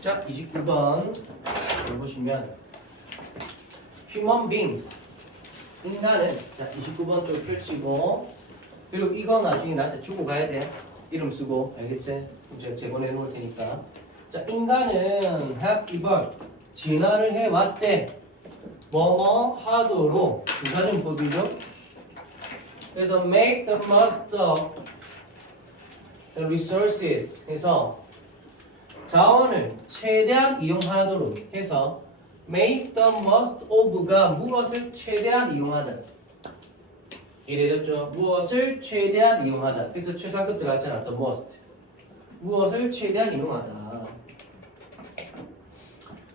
자, 29번 보시면 human beings 인간은 자 29번 좀 펼치고 그리고 이거 나중에 나한테 주고 가야 돼. 이름 쓰고 알겠지? 제가 제거해 놓을 테니까 자 인간은 have evolved 진화를 해왔대. 뭐뭐 하도록 부사전법이죠. 그래서 make the most of the resources 해서 자원을 최대한 이용하도록 해서 make the most of가 무엇을 최대한 이용하다 이래졌죠. 무엇을 최대한 이용하다. 그래서 최상급 들어갔잖아. the most 무엇을 최대한 이용하다.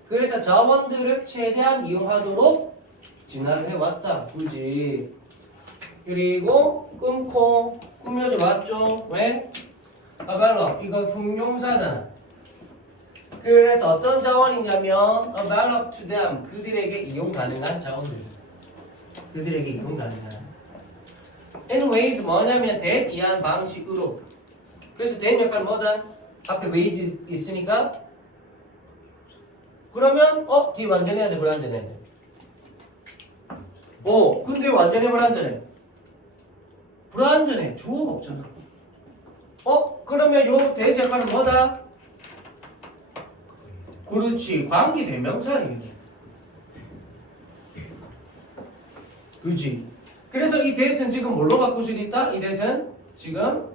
그래서 자원들을 최대한 이용하도록 진화를 해왔다. 굳이 그리고 끊고 꾸며져 왔죠. 왜? available 이거 형용사잖아. 그래서 어떤 자원이냐면 available to them 그들에게 이용 가능한 자원들. 그들에게 이용 가능한. in ways 뭐냐면 that 이한 방식으로. 그래서 that 역할 뭐다? 앞에 ways 있으니까 그러면 뒤 완전해야 돼 불완전해야 돼? 근데 완전해 불완전해? 불완전해. 주어가 없잖아. 그러면 요 대시 역할은 뭐다? 그렇지. 관계 대명사예요. 그지? 그래서 이 대시는 지금 뭘로 바꿀 수 있다? 이 대시는 지금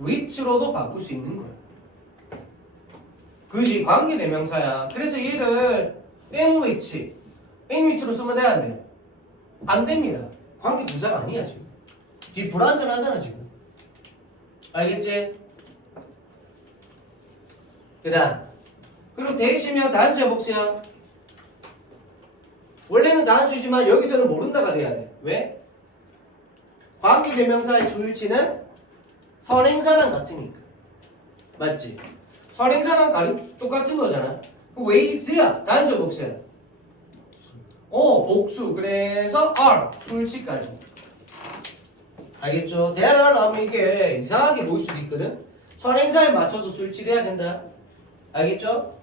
which로도 바꿀 수 있는 거야. 그지? 관계 대명사야. 그래서 얘를 in which로 쓰면 돼, 안 돼? 안 됩니다. 관계 부사가 아니야, 지금. 뒤 불완전하잖아, 지금. 알겠지? 그 다음. 그리고 대시면 단수야, 복수야? 원래는 단수지만 여기서는 모른다가 돼야 돼. 왜? 관계 대명사의 수일치는 선행사랑 같으니까. 맞지? 선행사랑 똑같은 거잖아. 웨이스야. 단수 복수야. 복수. 그래서 are. 수일치까지. 알겠죠? 대화를 하면 이게 이상하게 보일 수도 있거든? 선행사에 맞춰서 수일치돼야 된다. 알겠죠?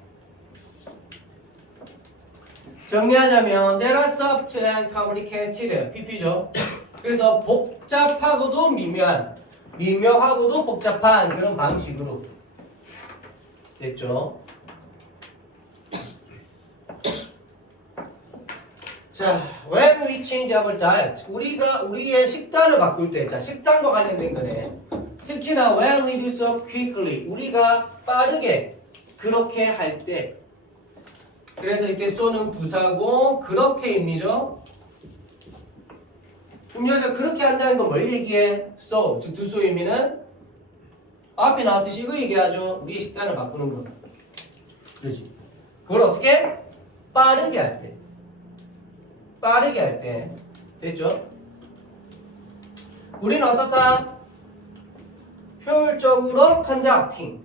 정리하자면 there are soft and complicated PP죠. 그래서 복잡하고도 미묘한 미묘하고도 복잡한 그런 방식으로 됐죠. 자, when we change our diet 우리가 우리의 식단을 바꿀 때 자, 식단과 관련된 거네. 특히나 when we do so quickly 우리가 빠르게 그렇게 할 때 그래서 이렇게 쏘는 부사고 그렇게 임이죠. 그럼 여기서 그렇게 한다는 건 뭘 얘기해? so, 즉 do so 의미는 앞에 나왔듯이 이거 얘기하죠. 우리의 식단을 바꾸는 거. 그렇지. 그걸 어떻게? 빠르게 할 때. 빠르게 할 때. 됐죠? 우리는 어떻다? 효율적으로 conducting.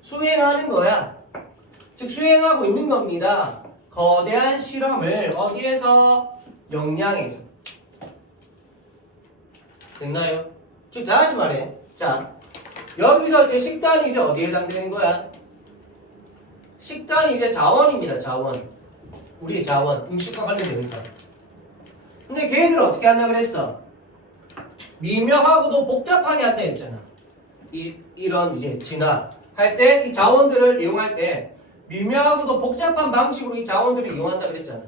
수행하는 거야. 즉 수행하고 있는 겁니다. 거대한 실험을 어디에서? 역량에서. 됐나요? 즉 다시 말해. 자, 여기서 이제 식단이 이제 어디에 해당되는 거야? 식단이 이제 자원입니다. 자원. 우리의 자원. 음식과 관련되니까. 근데 걔네들은 어떻게 한다 그랬어? 미묘하고도 복잡하게 한다 했잖아. 이런 이제 진화할 때 이 자원들을 이용할 때 미묘하고도 복잡한 방식으로 이 자원들을 이용한다 그랬잖아.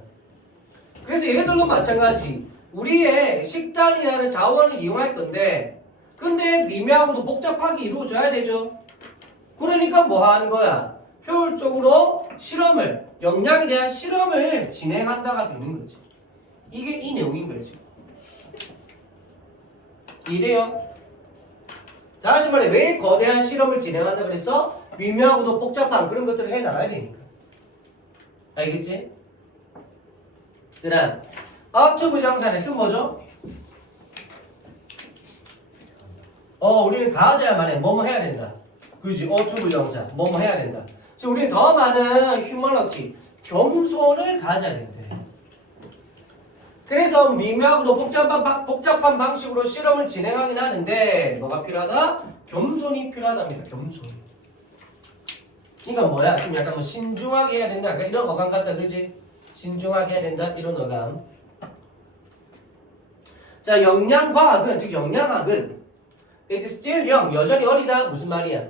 그래서 얘들도 마찬가지. 우리의 식단이라는 자원을 이용할 건데 근데 미묘하고도 복잡하게 이루어져야 되죠. 그러니까 뭐 하는 거야? 효율적으로 실험을 역량에 대한 실험을 진행한다가 되는 거지. 이게 이 내용인 거예요 지금. 이래요. 다시 말해 왜 거대한 실험을 진행한다 그랬어? 미묘하고도 복잡한 그런 것들을 해나가야 되니까. 알겠지? 그 다음 ought 부정사는 또 뭐죠? 우리는 가져야만 해. 뭐뭐 해야 된다. 그지? ought 부정사 뭐뭐 해야 된다. 그래서 우리는 더 많은 humanity 겸손을 가져야 된대. 그래서 미묘하고도 복잡한 방식으로 실험을 진행하긴 하는데 뭐가 필요하다? 겸손이 필요하답니다. 겸손. 이건 뭐야? 좀 약간 뭐 신중하게 해야 된다. 약간 이런 어감 같다, 그지? 신중하게 해야 된다. 이런 어감. 자, 영양과학은, 즉 영양학은 is still young. 여전히 어리다. 무슨 말이야?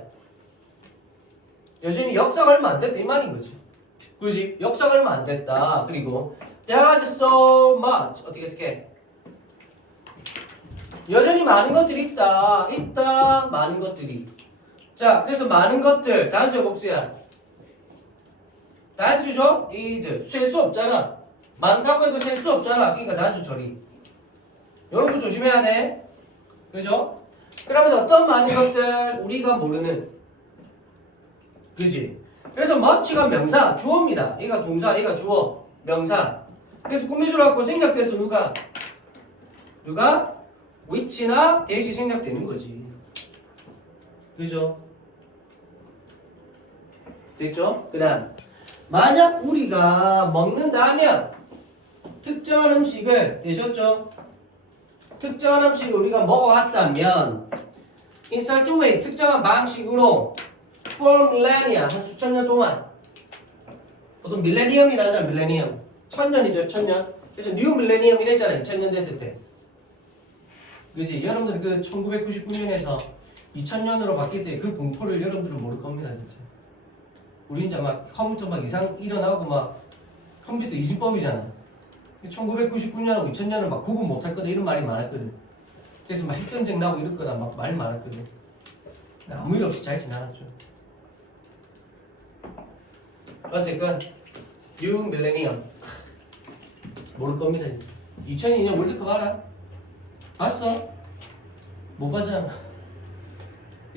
여전히 역사가 얼마 안 됐다 이 말인 거지. 그지? 역사가 얼마 안 됐다. 그리고 there's so much. 어떻게 쓸게? 여전히 많은 것들이 있다. 있다. 많은 것들이. 자, 그래서 많은 것들. 단수야, 복수야? 단수죠? is. 셀 수 없잖아. 많다고 해도 셀 수 없잖아. 그러니까 단수 처리. 여러분 조심해야 돼. 그죠? 그러면서 어떤 많은 것들 우리가 모르는. 그지? 그래서 much가 명사, 주어입니다. 얘가 동사, 얘가 주어, 명사. 그래서 꾸며주라고 생략돼서 누가? which나 that이 생략되는 거지. 그죠? 됐죠? 그 다음 만약 우리가 먹는다면 특정한 음식을 되셨죠? 특정한 음식을 우리가 먹어왔다면 in certain way 특정한 방식으로 for millennia 한 수천 년 동안 보통 밀레니엄이라 하잖아. 밀레니엄 천년이죠. 천년. 그래서 뉴 밀레니엄 이랬잖아요. 2000년 됐을 때. 그지? 여러분들 그 1999년에서 2000년으로 바뀔 때 그 공포를 여러분들은 모를 겁니다. 진짜. 우리 이제 막 컴퓨터 막 이상 일어나고 막 컴퓨터 이진법이잖아. 1999년하고 2000년은 막 구분 못할 거다 이런 말이 많았거든. 그래서 막 핵전쟁 나고 이럴 거다 막 말 많았거든. 아무 일 없이 잘 지나갔죠. 어쨌건 뉴 밀레니엄 모를 겁니다. 2002년 월드컵 알아? 봤어? 못 봤잖아.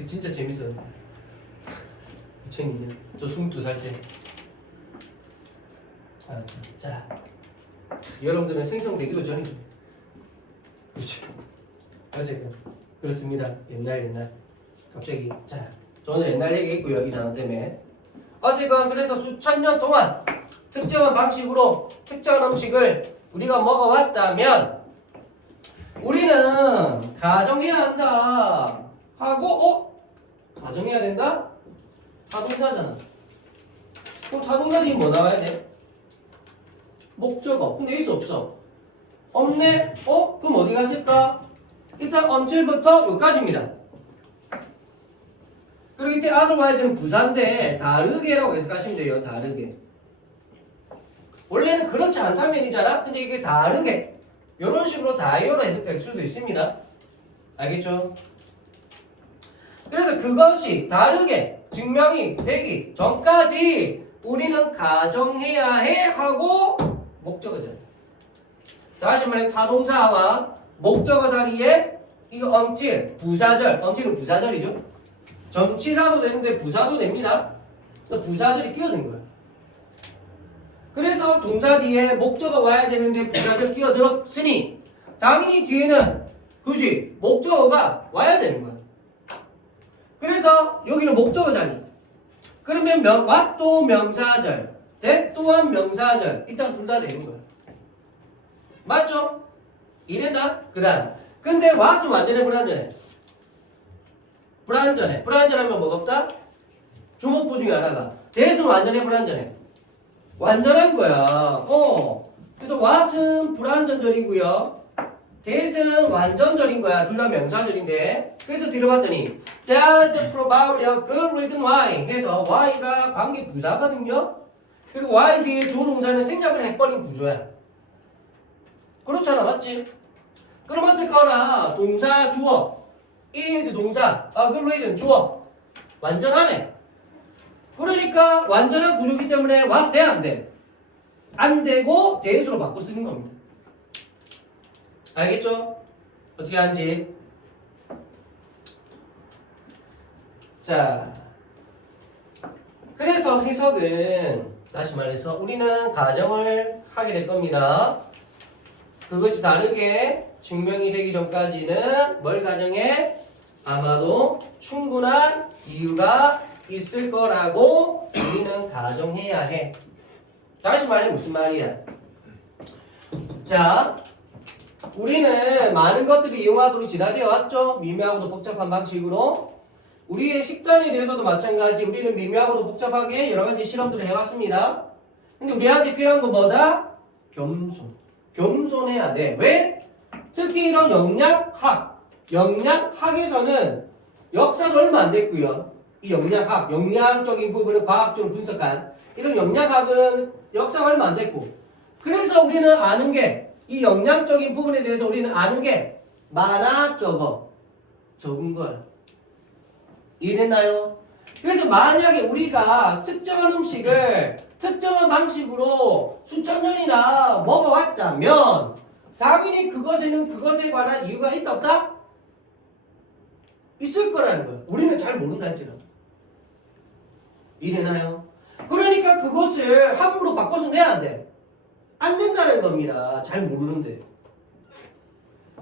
진짜 재밌어. 2002년 저 22살 때. 알았어. 자, 여러분들은 생성되기도 전이죠. 그렇죠. 어쨌든 그렇습니다. 옛날 갑자기 자 저는 옛날 얘기했고요. 이 단어 때문에. 어쨌건 그래서 수천 년 동안 특정한 방식으로 특정한 음식을 우리가 먹어왔다면 우리는 가정해야 한다 하고 가정해야 된다? 타동사잖아. 그럼 타동사들이 뭐 나와야 돼? 목적어. 근데 있어 없어? 없네? 그럼 어디 갔을까? 일단 until부터 여기까지입니다. 그리고 이때 otherwise는 부사인데 다르게라고 해석하시면 돼요. 다르게. 원래는 그렇지 않다면이잖아. 근데 이게 다르게 이런 식으로 다이어로 해석될 수도 있습니다. 알겠죠? 그래서 그것이 다르게 증명이 되기 전까지 우리는 가정해야 해 하고 목적어잖아요. 다시 말해 타동사와 목적어 사이에 이거 until 부사절, until은 부사절이죠. 전치사도 되는데 부사도 됩니다. 그래서 부사절이 끼어든 거야. 그래서 동사 뒤에 목적어 와야 되는데 부사절 끼어들었으니 당연히 뒤에는 그지 목적어가 와야 되는 거야. 그래서 여기는 목적어 자리. 그러면 what도 명사절, that 또한 명사절. 일단 둘 다 되는 거야. 맞죠? 이래다. 그 다음 근데 what은 완전히 불완전해. 불완전하면 뭐가 없다? 주목부 중에 하나가 that은 완전히 불완전해. 완전한 거야. 그래서 what은 불완전절이고요. that은 완전절인 거야. 둘 다 명사절인데. 그래서 들어봤더니 There's probably a good reason why 해서 why가 관계 부사거든요. 그리고 why 뒤에 조동사는 생략을 해버린 구조야. 그렇잖아. 맞지? 그럼 어쨌거나 동사 주어 is 동사 good reason 주어 완전하네. 그러니까 완전한 구조이기 때문에 what 돼? 안 돼? 안 되고 that으로 바꿔 쓰는 겁니다. 알겠죠? 어떻게 하는지. 자, 그래서 해석은 다시 말해서 우리는 가정을 하게 될 겁니다. 그것이 다르게 증명이 되기 전까지는 뭘 가정해? 아마도 충분한 이유가 있을 거라고 우리는 가정해야 해. 다시 말해 무슨 말이야? 자, 우리는 많은 것들이 이용하도록 진화되어 왔죠. 미묘하고도 복잡한 방식으로. 우리의 식단에 대해서도 마찬가지 우리는 미묘하고도 복잡하게 여러 가지 실험들을 해왔습니다. 근데 우리한테 필요한 건 뭐다? 겸손. 겸손해야 돼. 왜? 특히 이런 영양학에서는 역사도 얼마 안 됐고요. 이 영양학, 영양적인 부분을 과학적으로 분석한 이런 영양학은 역사가 얼마 안 됐고, 그래서 우리는 아는 게, 이 영양적인 부분에 대해서 우리는 아는 게 많아 적은 거야. 이해됐나요? 그래서 만약에 우리가 특정한 음식을 특정한 방식으로 수천 년이나 먹어왔다면 당연히 그것에는 그것에 관한 이유가 있다 없다? 있을 거라는 거야. 우리는 잘 모른다지는. 이해되나요? 그러니까 그것을 함부로 바꿔서 내야 안 돼. 안 된다는 겁니다. 잘 모르는데.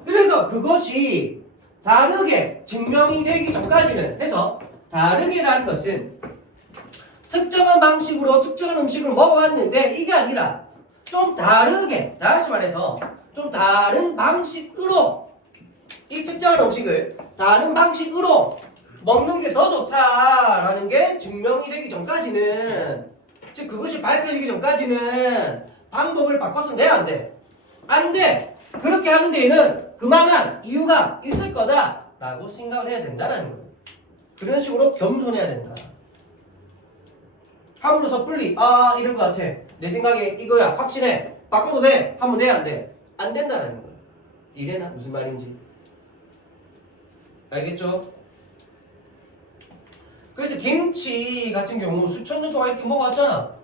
그래서 그것이 다르게 증명이 되기 전까지는 해서 다르게라는 것은 특정한 방식으로 특정한 음식을 먹어왔는데 이게 아니라 좀 다르게, 다시 말해서 좀 다른 방식으로 이 특정한 음식을 다른 방식으로 먹는 게 더 좋다라는 게 증명이 되기 전까지는, 즉 그것이 밝혀지기 전까지는 방법을 바꿔서 내야 안 돼. 안 돼. 그렇게 하는 데에는 그만한 이유가 있을 거다라고 생각을 해야 된다는 거예요. 그런 식으로 겸손해야 된다. 함부로 섣불리 이런 거 같아. 내 생각에 이거야. 확신해. 바꿔도 돼. 하면 돼. 안 돼. 안 된다는 거예요. 이해나 무슨 말인지. 알겠죠? 그래서 김치 같은 경우 수천 년 동안 이렇게 먹어왔잖아.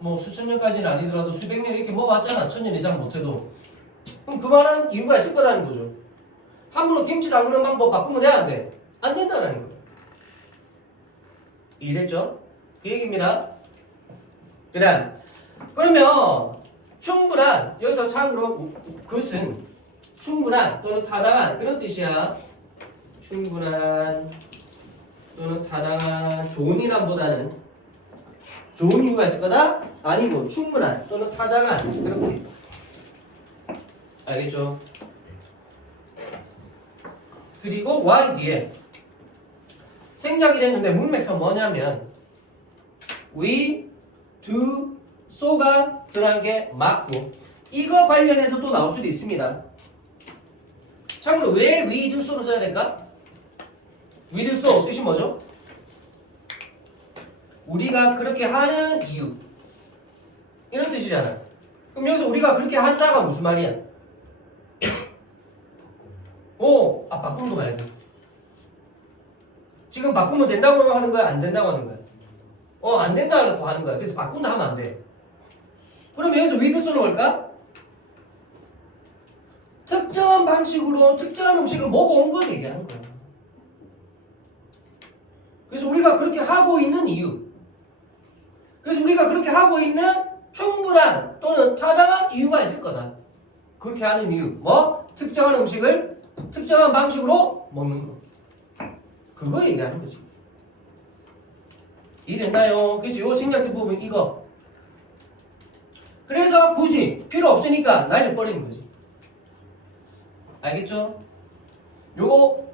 뭐 수천 년까지는 아니더라도 수백 년 이렇게 먹어왔잖아. 천년 이상 못해도. 그럼 그만한 이유가 있을 거라는 거죠. 함부로 김치 담그는 방법 바꾸면 돼야 안 돼? 안 된다는 거예요. 이해됐죠? 그 얘기입니다. 그러면 충분한, 여기서 참고로 그것은 충분한 또는 타당한 그런 뜻이야. 충분한 또는 타당한, 좋은이란보다는 좋은 이유가 있을 거다? 아니고 충분한 또는 타당한, 그렇게. 알겠죠? 그리고 y 뒤에 생략이 됐는데 문맥상 뭐냐면 we, do, so가 들어간 게 맞고, 이거 관련해서 또 나올 수도 있습니다. 참고로 왜 we, do, so를 써야 될까? we, do, so 뜻이 뭐죠? 우리가 그렇게 하는 이유, 이런 뜻이잖아. 그럼 여기서 우리가 그렇게 한다가 무슨 말이야? 바꾸는 거 말이야. 지금 바꾸면 된다고 하는 거야? 안 된다고 하는 거야? 안 된다고 하는 거야. 그래서 바꾼다 하면 안 돼. 그럼 여기서 위드소는 뭘까? 특정한 방식으로 특정한 음식을 먹어온 걸 얘기하는 거야. 그래서 우리가 그렇게 하고 있는 이유, 그래서 우리가 그렇게 하고 있는 충분한 또는 타당한 이유가 있을 거다. 그렇게 하는 이유, 특정한 음식을 특정한 방식으로 먹는 거. 그거 얘기하는 거지. 이해됐나요? 그래서 요 생략된 부분 이거. 그래서 굳이 필요 없으니까 날려버리는 거지. 알겠죠? 요거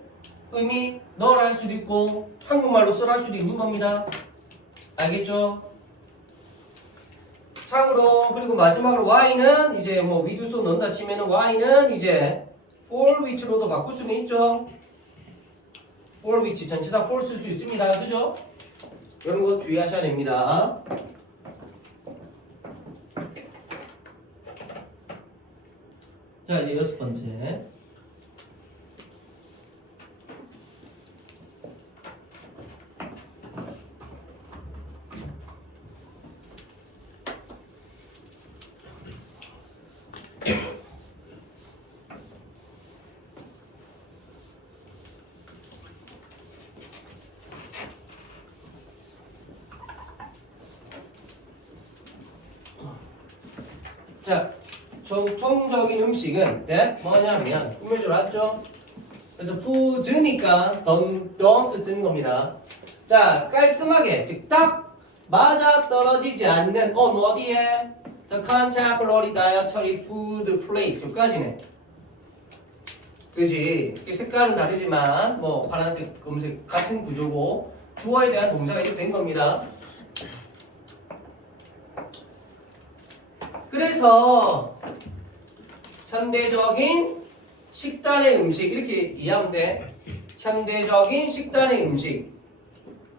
의미 넣으라 할 수도 있고 한국말로 쓰라 할 수도 있는 겁니다. 알겠죠? 참고로 그리고 마지막으로 y는 이제 뭐 위드소 넣는다 치면은 y는 이제 for which로도 바꿀 수는 있죠. for which 전치사 for 쓸 수 있습니다. 그죠? 이런 거 주의하셔야 됩니다. 자, 이제 6번째. 자, 전통적인 음식은 뭐냐면 음료줄 알았죠? 그래서 푸즈니까 don't 쓰는 겁니다. 자, 깔끔하게 즉 딱 맞아 떨어지지 않는 어디에? The contemporary dietary food plate 여기까지네. 그지? 색깔은 다르지만 뭐 파란색, 검은색 같은 구조고 주어에 대한 동사가 이렇게 된 겁니다. 그래서 현대적인 식단의 음식 이렇게 이해하면 돼. 현대적인 식단의 음식.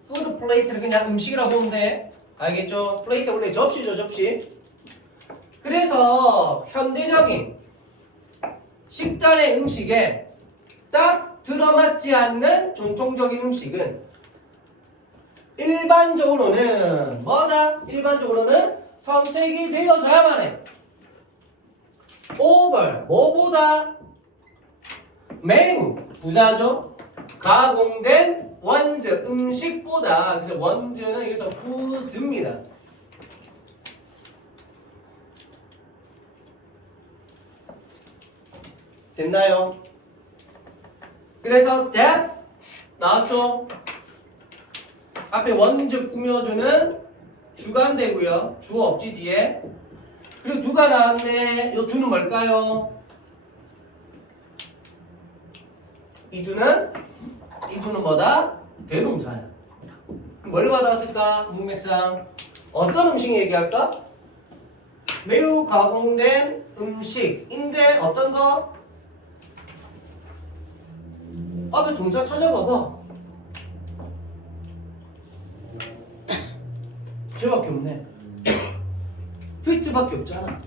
푸드 플레이트를 그냥 음식이라고 보면 돼. 알겠죠? 플레이트 원래 접시죠, 접시. 그래서 현대적인 식단의 음식에 딱 들어맞지 않는 전통적인 음식은 일반적으로는 뭐다? 일반적으로는 선택이 되어져야만 해. over 뭐보다? 매우 부사죠. 가공된 원즈 음식보다. 그래서 원즈는 여기서 푸드입니다. 됐나요? 그래서 that 나왔죠? 앞에 원즈 꾸며주는 주관되고요. 주어 없지 뒤에. 그리고 두가 나왔네. 요 두는 뭘까요? 이 두는 뭐다? 대동사야. 뭘 받았을까? 문맥상 어떤 음식 얘기할까? 매우 가공된 음식인데 어떤 거? 앞에 동사 찾아봐봐. 쟤밖에 없네. 피트밖에 없잖아.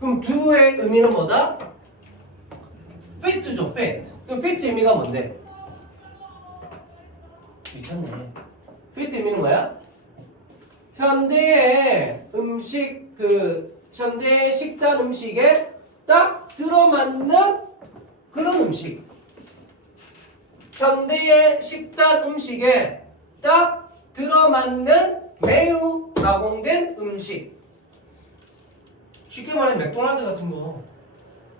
그럼 do의 의미는 뭐다? 피트죠, 피트. 그럼 피트 의미가 뭔데? 미쳤네. 피트 의미는 뭐야? 현대의 음식, 현대의 식단 음식에 딱 들어맞는 그런 음식. 현대의 식단 음식에 딱 들어맞는 매우 가공된 음식. 쉽게 말해 맥도날드 같은 거.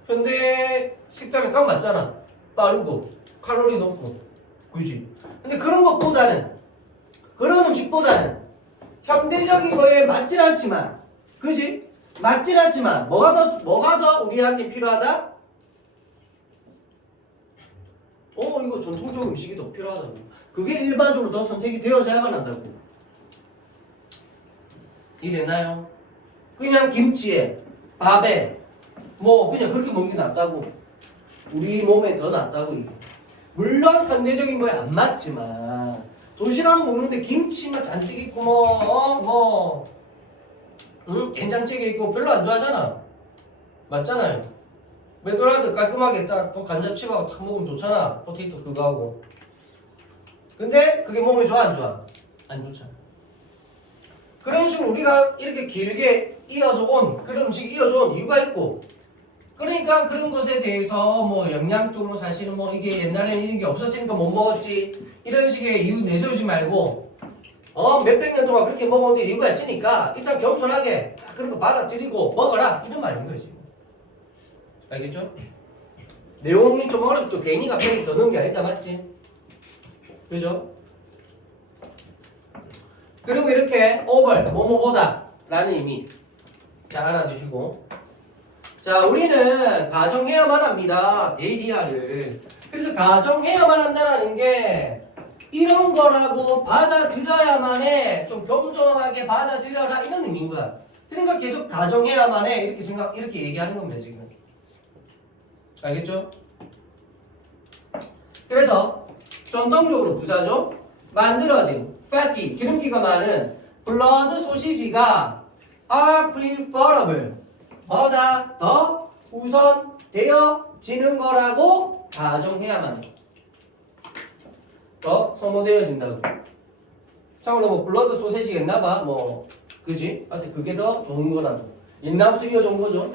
현대 식단에 딱 맞잖아. 빠르고 칼로리 높고 그지? 근데 그런 것보다는 그런 음식보다는 현대적인 거에 맞질 않지만 그지? 맞질 않지만 뭐가 더 우리한테 필요하다? 이거 전통적 음식이 더 필요하다고. 그게 일반적으로 더 선택이 되어져야만 한다고. 이랬나요? 그냥 김치에 밥에 뭐 그냥 그렇게 먹는 게 낫다고. 우리 몸에 더 낫다고 이게. 물론 현대적인 거에 안 맞지만 도시락 먹는데 김치만 잔뜩 있고 된장찌개 있고 별로 안 좋아하잖아. 맞잖아요. 맥도날드 깔끔하게 딱 간장칩하고 탁 먹으면 좋잖아. 포테이토 그거 하고. 근데 그게 몸에 좋아 안 좋아? 안 좋잖아. 그런 식으로 우리가 이렇게 길게 이어져 온 그런 음식이 이어져 온 이유가 있고, 그러니까 그런 것에 대해서 뭐 영양적으로 사실은 뭐 이게 옛날에는 이런 게 없었으니까 못 먹었지 이런 식의 이유 내세우지 말고 몇백 년 동안 그렇게 먹었는데 이유가 있으니까 일단 겸손하게 그런 거 받아들이고 먹어라 이런 말인 거지. 알겠죠? 내용이 좀 어렵죠. 괜히 갑자기 더 넣은 게 아니다. 맞지? 그죠? 그리고 이렇게 over, 뭐뭐보다 라는 의미 잘 알아두시고, 자, 우리는 가정해야만 합니다. 데일리아를. 그래서 가정해야만 한다는 게 이런 거라고 받아들여야만 해. 좀 겸손하게 받아들여라 이런 의미인 거야. 그러니까 계속 가정해야만 해 이렇게 얘기하는 겁니다 지금. 알겠죠? 그래서 전통적으로 부사죠. 만들어진 fatty 기름기가 많은 블러드 소시지가 are preferable 보다 더 우선되어지는 거라고 가정해야만 해. 더 선호되어진다고. 참고로 뭐 블러드 소시지가 있나봐 뭐 그지? 하여튼 그게 더 좋은 거라고. 옛날부터 이어져온 거죠.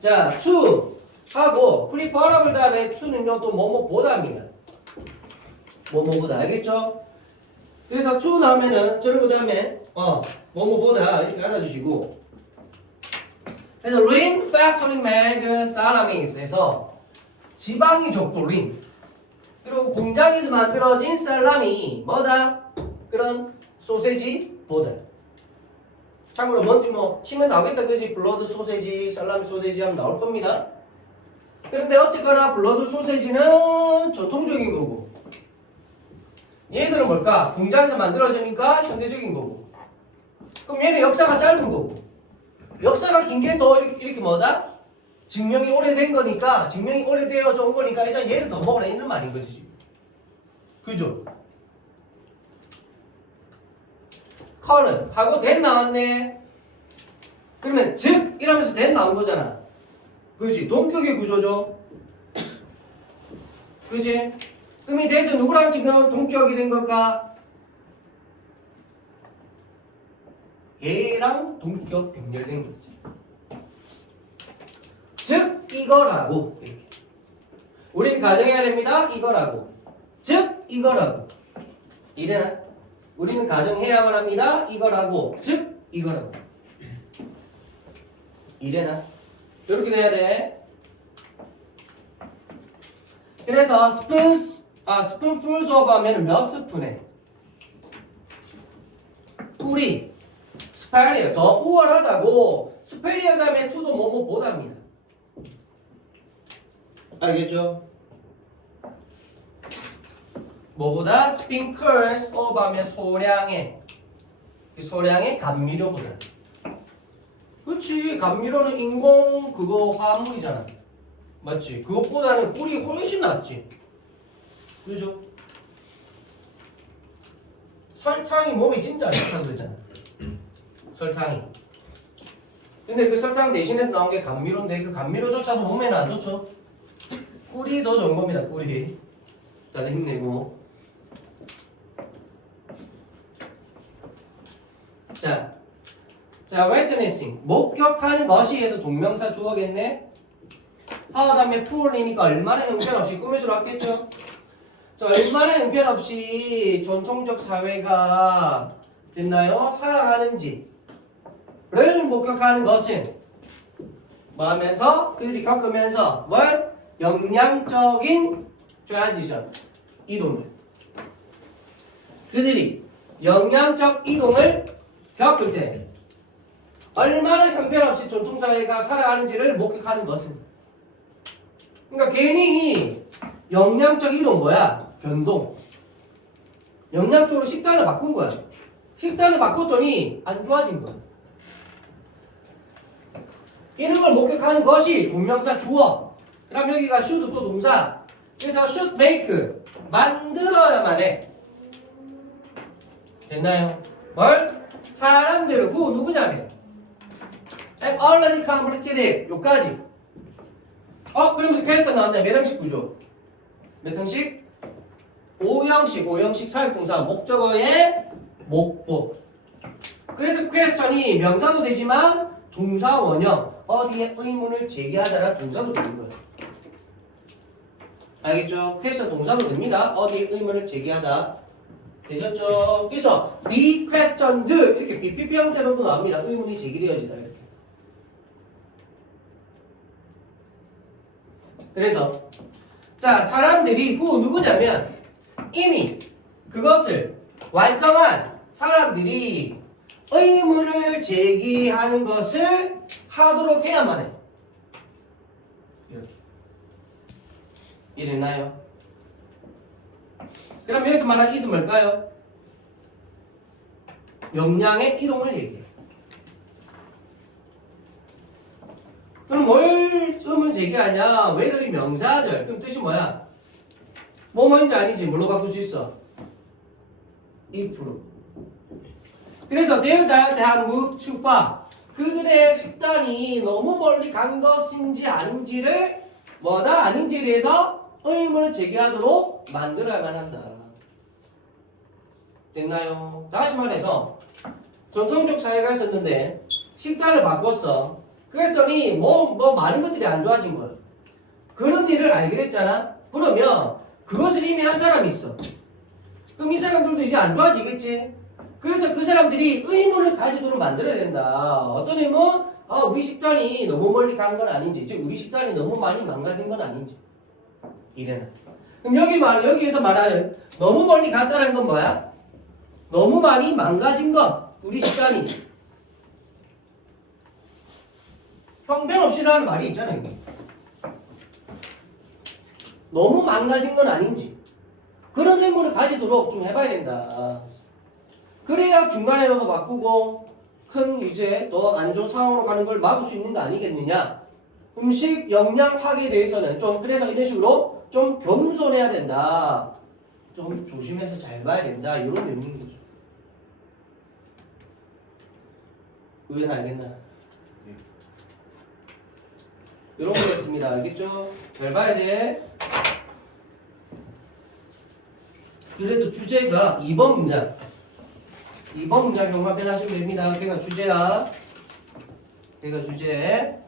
자, to 하고 preferable 다음에 to는요 또 뭐뭐보다입니다. 뭐뭐보다. 알겠죠? 그래서 to 나오면은 저를 그 다음에 뭐뭐보다 이렇게 알아주시고, 그래서 lean factory made sala미에서 지방이 적고 lean, 그리고 공장에서 만들어진 살라미 뭐다? 그런 소세지보다. 참고로 뭔지 뭐 치면 나오겠다 그지? 블러드 소세지, 살라미 소세지 하면 나올 겁니다. 그런데 어쨌거나 블러드 소세지는 전통적인 거고 얘들은 뭘까? 공장에서 만들어지니까 현대적인 거고 그럼 얘는 역사가 짧은 거고 역사가 긴 게 더 이렇게 뭐다? 증명이 오래된 거니까 증명이 오래되어져 온 거니까 일단 얘를 더 먹으라 이런 말인 거지 지금. 그죠? 커는 하고 된 나왔네. 그러면 즉 이러면서 된 나온 거잖아. 그지? 동격의 구조죠. 그지? 그럼 이 대에서 누구랑 지금 동격이 된 걸까? 얘랑 동격 병렬된 거지. 즉 이거라고 이렇게. 우리는 가정해야 됩니다. 이거라고. 즉 이거라고. 이래나? 우리는 가정해야만 합니다. 이거라고. 즉 이거라고. 이래나? 이렇게 돼야 돼. 그래서 스푼풀스 오브 하면 몇 스푼에? 뿌리. 스파리얼. 더 우월하다고. 스페리얼 다음에 투도 뭐뭐 보답니다. 알겠죠? 뭐보다? 스핑클스 오브 하면 소량의 감미료보다. 그렇지. 감미료는 인공 그거 화합물이잖아. 맞지? 그것보다는 꿀이 훨씬 낫지. 그죠? 설탕이 몸에 진짜 안 좋다고 그러잖아. 설탕이. 근데 그 설탕 대신해서 나온 게 감미료인데 그 감미료조차도 몸에는 안 좋죠. 꿀이 더 좋은 겁니다. 꿀이. 다들 힘내고. 자, witnessing. 목격하는 것이에서 동명사 주어겠네. 하다 다음에 풀이니까 얼마나 형편없이 꾸며주러 왔겠죠? 얼마나 형편없이 전통적 사회가 됐나요? 살아가는지를 목격하는 것은 뭐 하면서? 그들이 겪으면서 뭘? 영양적인 트랜지션, 이동을. 그들이 영양적 이동을 겪을 때 얼마나 형편없이 전통사회가 살아가는지를 목격하는 것은. 그러니까 괜히 영양적 이동 뭐야? 변동. 영양적으로 식단을 바꾼 거야. 식단을 바꿨더니 안 좋아진 거야. 이런 걸 목격하는 것이 동명사 주어. 그럼 여기가 should 또 동사. 그래서 should make 만들어야만 해. 됐나요? 뭘? 사람들은 who 누구냐면 have already completed 요까지. 그러면서 question 나왔네. 몇 형식 구조? 몇 형식? 5형식 사역동사 목적어의 목보. 그래서 question이 명사도 되지만 동사 원형 어디에 의문을 제기하다라는 동사도 되는 거예요. 알겠죠? question 동사도 됩니다. 어디에 의문을 제기하다. 되셨죠? 그래서 be questioned 이렇게 BPP 형태로도 나옵니다. 의문이 제기되어지다 이렇게. 그래서 자 사람들이 who 누구냐면 이미 그것을 완성한 사람들이 의문을 제기하는 것을 하도록 해야만 해. 이렇게. 이랬나요? 그럼 여기서 말하는 것은 뭘까요? 역량의 이동을 얘기해. 그럼 뭘 의문 제기하냐? whether이 명사절. 그럼 뜻이 뭐야? 뭐뭐인지 아니지? 뭘로 바꿀 수 있어? if로. 그래서 their diet had moved too far. 그들의 식단이 너무 멀리 간 것인지 아닌지를 뭐다? 아닌지에 대해서 의문을 제기하도록 만들어야만 한다. 됐나요? 다시 말해서 전통적 사회가 있었는데 식단을 바꿨어. 그랬더니 뭐 많은 것들이 안 좋아진 거야. 그런 일을 알게 됐잖아. 그러면 그것을 이미 한 사람이 있어. 그럼 이 사람들도 이제 안 좋아지겠지. 그래서 그 사람들이 의문을 가지도록 만들어야 된다. 어떤 의문? 우리 식단이 너무 멀리 간 건 아닌지, 즉 우리 식단이 너무 많이 망가진 건 아닌지. 이래는. 그럼 여기에서 말하는 너무 멀리 갔다는 건 뭐야? 너무 많이 망가진 것. 우리 식단이. 형편없이라는 말이 있잖아요. 너무 망가진 건 아닌지 그런 의문을 가지도록 좀 해봐야 된다. 그래야 중간에라도 바꾸고 큰 이제 더 안 좋은 상황으로 가는 걸 막을 수 있는 거 아니겠느냐. 음식 영양 파괴에 대해서는 좀 그래서 이런 식으로 좀 겸손해야 된다. 좀 조심해서 잘 봐야 된다. 이런 의미인 거죠. 의외는 알겠나? 이런 거였습니다. 알겠죠? 잘 봐야 돼. 그래서 주제가 2번 문장. 2번 문장 경과편 하시면 됩니다. 걔가 주제야. 걔가 주제.